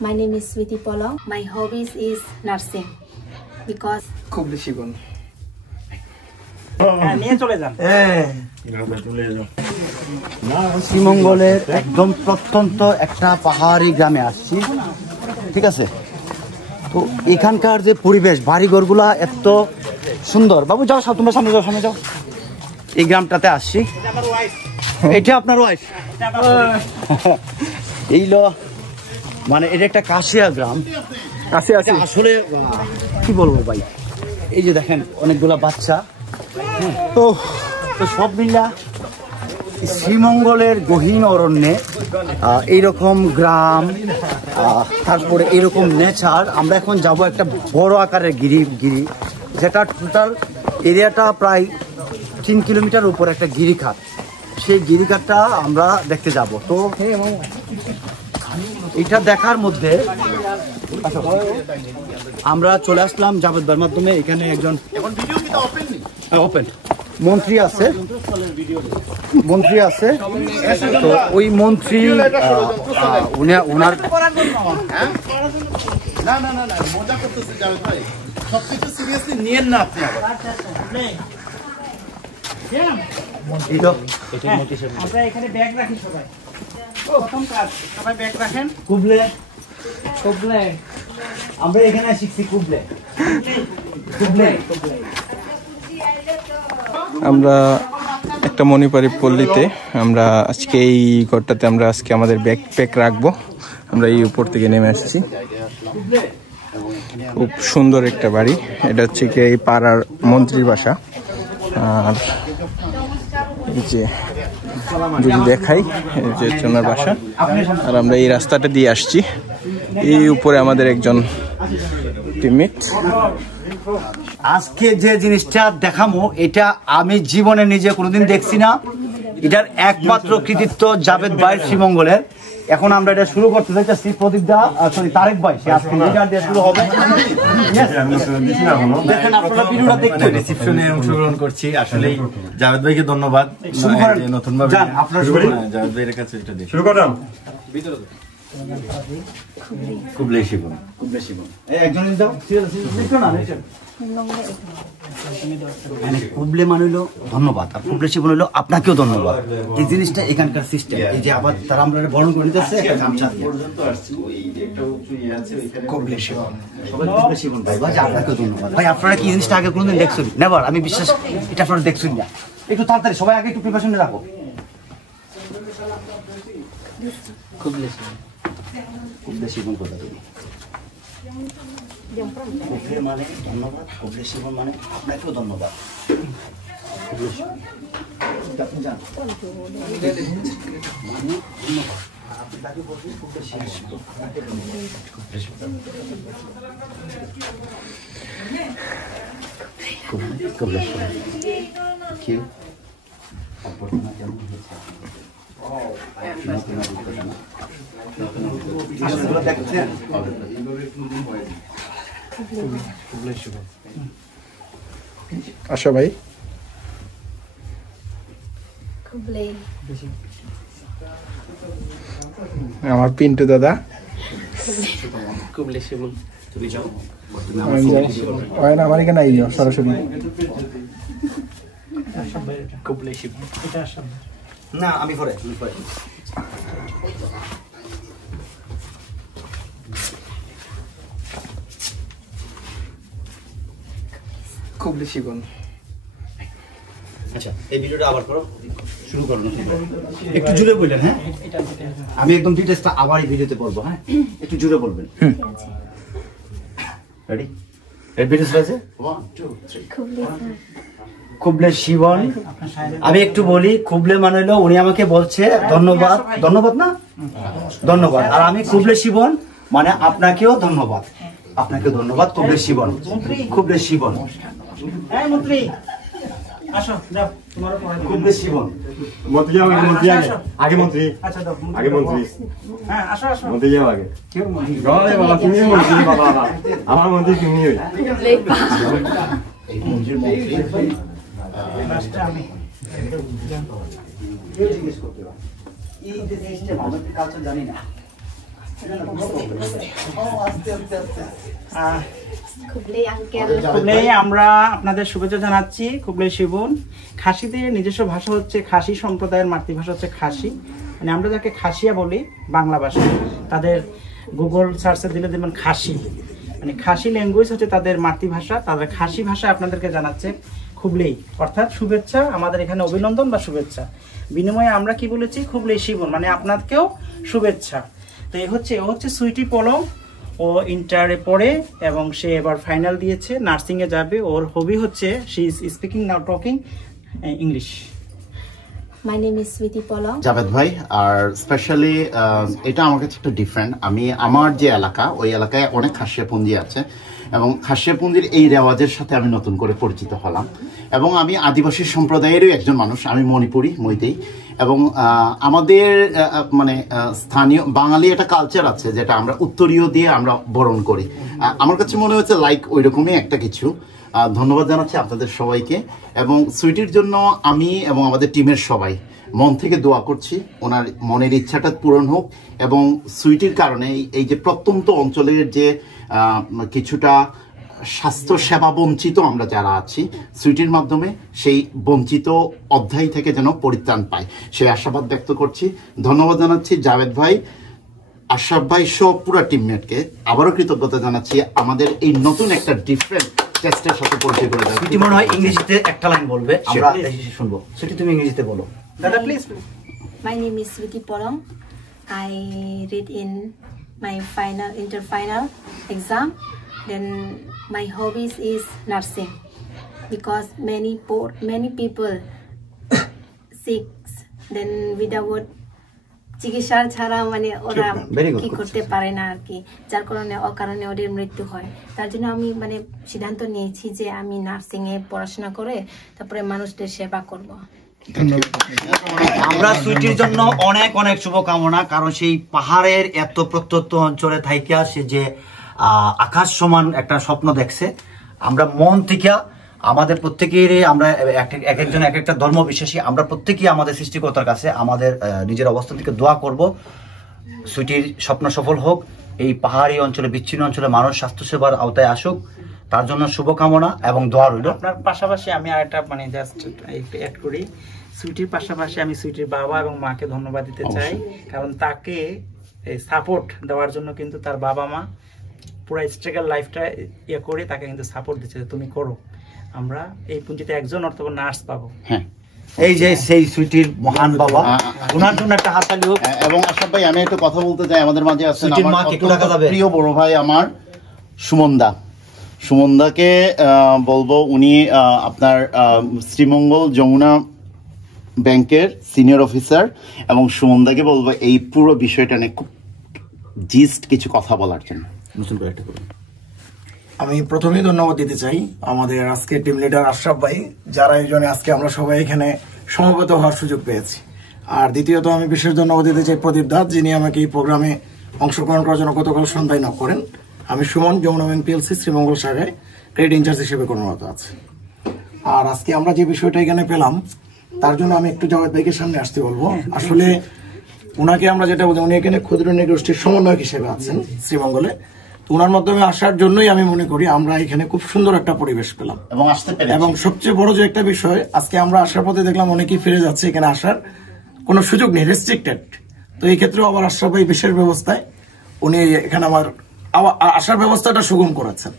My name is Sweety Polong. My hobbies is nursing because খুবলি Shivan নিয়ে চলে যান। শ্রীমঙ্গলের একদম প্রত্যন্ত একটা পাহাড়ি গ্রামে আসছি, ঠিক আছে। তো এখানকার যে পরিবেশ, বাড়িঘরগুলা এত সুন্দর। বাবু যাও, তোমরা সামনে যাও, সামনে যাও। এই গ্রামটাতে আসছি। এটা আপনার ওয়াইফ? এই মানে এটা একটা কাশিয়া গ্রাম। আসলে কি বলবো ভাই, এই যে দেখেন অনেকগুলা বাচ্চা। তো সব মিলা শ্রীমঙ্গলের গহীন অরণ্যে এইরকম গ্রাম, তারপরে এরকম নেচার। আমরা এখন যাব একটা বড় আকারের গিরি, যেটা টোটাল এরিয়াটা প্রায় 3 কিলোমিটার উপর একটা গিরিখাত। সেই গিরিখাতটা আমরা দেখতে যাব। তো এটা দেখার মধ্যে আমরা চলে আসলাম জাভেদ ভাইয়ের মাধ্যমে। এখানে একজন ওপেন মন্ত্রী আছে, তো ওই মন্ত্রী ওনার মজা করতেছে জাভেদ ভাই, সবকিছু সিরিয়াসলি নিয়েন না আপনি। আমরা এখানে ব্যাগ রাখি সবাই। প্রথম কাজ, সবাই ব্যাগ রাখেন। কুবলে আমরা এখানে শিখছি কুবলে। আমরা একটা মণিপুরি পল্লীতে, আমরা আজকে এই ঘরটাতে আমরা আজকে আমাদের ব্যাকপ্যাক রাখবো। আমরা এই উপর থেকে নেমে আসছি। খুব সুন্দর একটা বাড়ি। এটা হচ্ছে কি এই পাড়ার মন্ত্রীর বাসা। আর এই যে যদি দেখাই, এই যে হচ্ছে ওনার বাসা। আর আমরা এই রাস্তাটা দিয়ে আসছি। এই উপরে আমাদের একজন টিমমেট। আজকে যে জিনিসটা দেখামো, এটা আমি জীবনে নিজে কোনোদিন দেখছি না। এটার একমাত্র কৃতিত্ব জাভেদ ভাই শ্রীমঙ্গলের। এখন আমরা এটা শুরু করতে চাইছি। প্রদীপ দা, সরি তারেক ভাই, সে আজকে এটা দিয়ে শুরু হবে। দেখেন আপনারা ভিডিওটা দেখতে রিসেপশনে অংশগ্রহণ করছি। আসলে জাভেদ ভাইকে ধন্যবাদ। নতুন ভাবে আপনারা জাভেদ ভাইয়ের কাছে এটা দেখি শুরু করলাম। কুবলে শিবন একজন দাও, কুবলে মানে হইলো ধন্যবাদ, আর কুবলে শিবন হইলো আপনাকেও ধন্যবাদ। এই জিনিসটা এখানকার সিস্টেম। এই যে আবার তারা আমরা বরণ করে দিতেছে কুবলে শিবন ভাই, আপনাকেও ধন্যবাদ ভাই। আপনারা কি জিনিসটা আগে কোনোদিন দেখছেন? নেভার। আমি বিশ্বাস এটা আপনারা দেখছেন না। একটু তাড়াতাড়ি সবাই আগে একটু প্রিপারেশনে রাখো। কুবলে শিবন কথা তুমি কুবলে মানে ধন্যবাদ, কুবলে শিবন মানে আপনাকেও ধন্যবাদ। আপনি জান কুবলে শিবন কি অভ্যর্থনা কেমন হয়েছে? আশা ভাই, আমার পিন্টু দাদা, আমার এখানে আইও সরাসরি। না আমি পরে খুবলি শিবন। আচ্ছা, এই ভিডিওটা আবার করো, শুরু করো। একটু জুড়ে বললেন। হ্যাঁ, আমি একদম ডিটেইলসটা আবার এই ভিডিওতে বলবো। হ্যাঁ, একটু জুড়ে বলবেন। রেডি? এই ভিডিওটা আছে 1 2 3 কুবলে শিবন। আমি একটু বলি, কুবলে মানে হলো উনি আমাকে বলছে ধন্যবাদ, ধন্যবাদ না ধন্যবাদ। আর আমি কুবলে শিবন মানে আপনাকেও ধন্যবাদ, আপনাকে ধন্যবাদ। Kubler Shivan, Kubler Shivan. এই মন্ত্রী আসো, যাও তোমারও পড়াই। কুবলে শিবন মন্ত্রী যাও, মন্ত্রী আগে মন্ত্রী। আচ্ছা দাও, আগে মন্ত্রী। হ্যাঁ আসো মন্ত্রী যাও আগে। কেউ মন্ত্রী গলে বাবা, তুমি মন্ত্রী বাবা। আমার মন্ত্রী তুমি হই। লাস্টে আমি জিজ্ঞেস করতে এই যে সিস্টেম আমরা কালচার জানি না। খুবলেই আমরা আপনাদের শুভেচ্ছা জানাচ্ছি। খুবলেই শিবন খাসিদের নিজস্ব ভাষা হচ্ছে খাসি সম্প্রদায়ের মাতৃভাষা হচ্ছে খাসি, মানে আমরা যাকে খাসিয়া বলি বাংলা ভাষায়, তাদের গুগল সার্চে দিলে দেবেন খাসি, মানে খাসি ল্যাঙ্গুয়েজ হচ্ছে তাদের মাতৃভাষা। তাদের খাসি ভাষা আপনাদেরকে জানাচ্ছে খুবলেই, অর্থাৎ শুভেচ্ছা। আমাদের এখানে অভিনন্দন বা শুভেচ্ছা বিনিময়ে আমরা কি বলেছি, খুবলেই শিবন মানে আপনাদেরকেও শুভেচ্ছা। তো ও হচ্ছে সুইটি পলং। ও ইন্টারে পড়ে এবং সে এবার ফাইনাল দিয়েছে, নার্সিংয়ে যাবে। ওর হবি হচ্ছে she is speaking now talking English. My name is Sweety Polong. Javed ভাই, আর স্পেশালি এটা আমার কাছে একটু ডিফারেন্ট। আমার যে এলাকা, ওই এলাকায় অনেক খাসিয়াপুঞ্জি আছে এবং খাসিয়াপুঞ্জির এই রেওয়াজের সাথে আমি নতুন করে পরিচিত হলাম। এবং আমি আদিবাসী সম্প্রদায়েরই একজন মানুষ, আমি মণিপুরি মৈতেই। এবং আমাদের মানে স্থানীয় বাঙালি একটা কালচার আছে যেটা আমরা উত্তরীয় দিয়ে আমরা বরণ করি। আমার কাছে মনে হচ্ছে লাইক ওই রকমই একটা কিছু। ধন্যবাদ জানাচ্ছি আপনাদের সবাইকে। এবং সুইটির জন্য আমি এবং আমাদের টিমের সবাই মন থেকে দোয়া করছি, ওনার মনের ইচ্ছাটা পূরণ হোক। এবং সুইটির কারণে এই যে প্রত্যন্ত অঞ্চলের যে কিছুটা স্বাস্থ্য সেবা বঞ্চিত আমরা যারা আছি, সুইটির মাধ্যমে সেই বঞ্চিত অধ্যায় থেকে যেন পরিত্রাণ পায়, সেই আশাবাদ ব্যক্ত করছি। ধন্যবাদ জানাচ্ছি জাভেদ ভাই, আশরাফ ভাই সহ পুরো টিমমেটকে। আবারও কৃতজ্ঞতা জানাচ্ছি আমাদের এই নতুন একটা ডিফারেন্ট টেস্টের সাথে পরিচয় করে দেওয়া। সুইটি মনে হয় ইংরেজিতে একটা লাইন বলবে, আমরা শুনবো। সুইটি তুমি ইংরেজিতে বলো। দাদা please. My name is Sweety Polong. I read in my inter-final exam. Then my hobbies is nursing because many people sick. Then without চিকিৎসার ছাড়া মানে ওরা কি করতে পারে না আর কি, যার কারণে ওদের মৃত্যু হয়। তার জন্য আমি মানে সিদ্ধান্ত নিয়েছি যে আমি নার্সিং এ পড়াশোনা করে তারপরে মানুষদের সেবা করব। আমরা সুইটির জন্য অনেক অনেক শুভকামনা, কারণ সেই পাহাড়ের এত প্রত্যন্ত অঞ্চলে থাইকা সে যে আকাশ সমান একটা স্বপ্ন দেখছে। আমরা মন থেকে আমাদের প্রত্যেকেরই, আমরা এক একজন এক একটা ধর্ম বিশ্বাসী, আমরা প্রত্যেকেই আমাদের সৃষ্টিকর্তার কাছে আমাদের নিজের অবস্থান থেকে দোয়া করব সুইটির স্বপ্ন সফল হোক, এই পাহাড়ি অঞ্চলে বিচ্ছিন্ন অঞ্চলে মানুষ স্বাস্থ্যসেবার আওতায় আসুক, তার জন্য শুভকামনা এবং দোয়া রইল। আপনার পাশাপাশি আমি আরেকটা মানে জাস্ট অ্যাড করি, সুইটির পাশাপাশি আমি সুইটির বাবা এবং মাকে ধন্যবাদ দিতে চাই, কারণ তাকে সাপোর্ট দেওয়ার জন্য কিন্তু তার বাবা মা পুরো স্ট্রাগল লাইফটা ইয়ে করে তাকে কিন্তু সাপোর্ট দিচ্ছে, তুমি করো, আমরা এই পুঞ্জিতে একজন অথবা নার্স পাবো। হ্যাঁ, এই যে সেই সুইটির মহান বাবা, ওনার জন্য একটা হাততালি হোক। এবং আশরাফ ভাই, আমি একটু কথা বলতে চাই, আমাদের মাঝে আছেন আমার প্রিয় বড় ভাই আমার সুমনদাকে বলবো, উনি আপনার শ্রীমঙ্গল যমুনা ব্যাংকের সিনিয়র অফিসার, এবং সুমনদাকে বলবো এই পুরো বিষয়টা নিয়ে খুব জিস্ট কিছু কথা বলার জন্য। নতুন করে একটা করুন। আমি প্রথমেই ধন্যবাদ দিতে চাই আমাদের আজকে টিম লিডার আশরাফ ভাই, যারা এই জন্য আজকে আমরা সবাই এখানে সমবেত হওয়ার সুযোগ পেয়েছি। আর দ্বিতীয়ত আমি বিশেষ ধন্যবাদ দিতে চাই প্রদীপ দাস, যিনি আমাকে এই প্রোগ্রামে অংশগ্রহণ করার জন্য গতকাল সন্ধ্যায় নক করেন। আমি সুমন, যমুনা ব্যাংক পিএলসি শ্রীমঙ্গল শাখায় ক্রেডিট ইনচার্জ হিসেবে কর্মরত আছি। আর আজকে আমরা যে বিষয়টা এখানে পেলাম তার জন্য আমি একটু জাভেদ ভাইকে সামনে আসতে বলবো। আসলে ওনাকে আমরা যেটা বলি, উনি এখানে ক্ষুদ্র নৃগোষ্ঠীর সমন্বয়ক হিসেবে আছেন শ্রীমঙ্গলে। ওনার মাধ্যমে আসার জন্যই আমি মনে করি আমরা এখানে খুব সুন্দর একটা পরিবেশ পেলাম এবং আসতে পেরেছি। এবং সবচেয়ে বড় যে একটা বিষয়, আজকে আমরা আসার পথে দেখলাম অনেকেই ফিরে যাচ্ছে, এখানে আসার কোনো সুযোগ নেই, রেস্ট্রিক্টেড। তো এই ক্ষেত্রেও আবার আশরাফ ভাই বিশেষ ব্যবস্থায় উনি এখানে আমার আসার ব্যবস্থাটা সুগম করেছেন।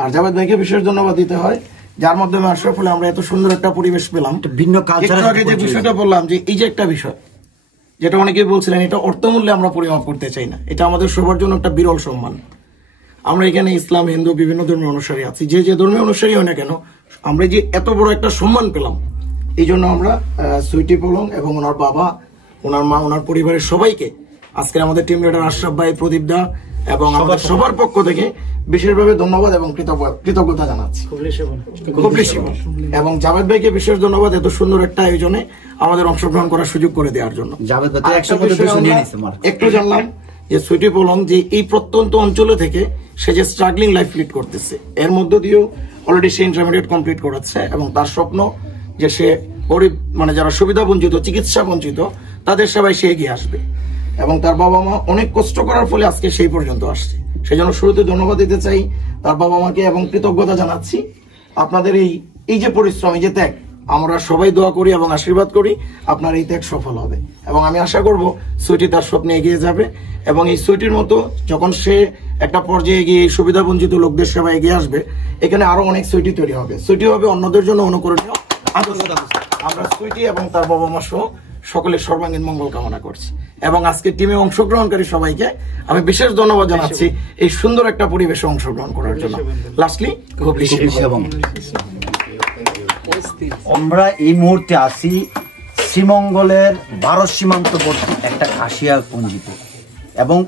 আর জাভেদ ভাইকে বিশেষ ধন্যবাদ দিতে হয়, যার মাধ্যমে আসার ফলে আমরা এত সুন্দর একটা পরিবেশ পেলাম। ভিন্ন কালচার, আগে যে বিষয়টা বললাম যে এই যে একটা বিষয় যেটা অনেকেই বলছিলেন, এটা অর্থমূল্যে আমরা পরিমাপ করতে চাই না, এটা আমাদের সবার জন্য একটা বিরল সম্মান। আমরা এখানে ইসলাম, হিন্দু, বিভিন্ন ধর্মের অনুসারী আছি, যে ধর্মের অনুসারী হয় না কেন, আমরা যে এত বড় একটা সম্মান পেলাম, এই জন্য আমরা সুইটি পলং এবং ওনার বাবা, ওনার মা, ওনার পরিবারের সবাইকে আজকে আমাদের টিম লিডার আশরাফ ভাই, প্রদীপ দা এবং আমাদের সবার পক্ষ থেকে বিশেষভাবে ধন্যবাদ এবং কৃতজ্ঞতা জানাচ্ছি। এবং জাভেদ ভাইকে বিশেষ ধন্যবাদ এত সুন্দর একটা আয়োজনে আমাদের অংশগ্রহণ করার সুযোগ করে দেওয়ার জন্য। একটু জানলাম যে সুইটি পলং যে এই প্রত্যন্ত অঞ্চলে থেকে সে যে স্ট্রাগলিং লাইফ লিড করতেছে, এর মধ্য দিয়েও অলরেডি সে ইন্টারমিডিয়েট কমপ্লিট করেছে এবং তার স্বপ্ন যে সে গরিব মানে যারা সুবিধা বঞ্চিত, চিকিৎসা বঞ্চিত, তাদের সেবায় সে এগিয়ে আসবে। এবং তার বাবা মা অনেক কষ্ট করার ফলে আজকে সেই পর্যন্ত আসছে। সেই জন্য শুরুতে ধন্যবাদ দিতে চাই তার বাবা মাকে এবং কৃতজ্ঞতা জানাচ্ছি। আপনাদের এই যে পরিশ্রম, এই যে ত্যাগ, আমরা সবাই দোয়া করি এবং আশীর্বাদ করি আপনার এই ত্যাগ সফল হবে। এবং আমি আশা করব সুইটি তার স্বপ্নে এগিয়ে যাবে এবং এই সুইটির মতো যখন সে একটা পর্যায়ে গিয়ে সুবিধা বঞ্চিত লোকদের সেবায় এগিয়ে আসবে, এখানে আরো অনেক সুইটি তৈরি হবে। সুইটি হবে অন্যদের জন্য অনুকরণীয় আদর্শ। আমরা সুইটি এবং তার বাবা মা সহ সকলের সর্বাঙ্গীন মঙ্গল কামনা করছি এবং আজকে টিমে অংশগ্রহণকারী সবাইকে আমি বিশেষ ধন্যবাদ জানাচ্ছি এই সুন্দর একটা পরিবেশে অংশগ্রহণ করার জন্য। লাস্টলি খুবলি এবং আমরা এই মুহূর্তে আছি শ্রীমঙ্গলের ভারত সীমান্তবর্তী একটা খাসিয়া পঞ্জিতে এবং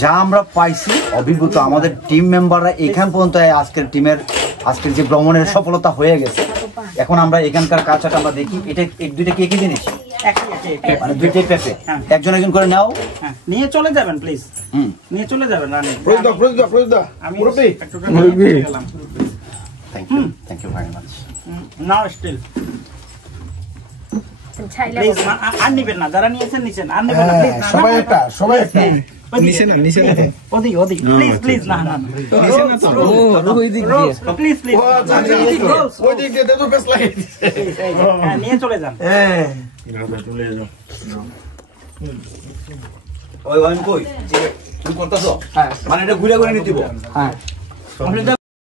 যা আমরা পাইছি অভিজ্ঞতা আমাদের টিম মেম্বাররা এখান পর্যন্ত আজকের যে ভ্রমণের সফলতা হয়ে গেছে। এখন আমরা এখানকার কালচারটা আমরা দেখি, এটা দুইটা কি একই জিনিস, মানে দুইটাই পেঁপে একজন একজন করে নাও, নিয়ে চলে যাবেন প্লিজ, নিয়ে চলে যাবেন। Thank you very much. Now still please আর নিবেন না, যারা নিয়েছেন নিছেন, আর নিবেন না প্লিজ। সবাই একটা নিচে না ওদিক প্লিজ প্লিজ, না না নিচে না তো ওই দিক দিয়ে প্লিজ প্লিজ ওই দিক দিয়ে তো বেশ লাগে নিয়ে চলে যান। ওই ওয়ান কই তুমি করতেছো? মানে এটা ঘুরে ঘুরে নিতে দিব। হ্যাঁ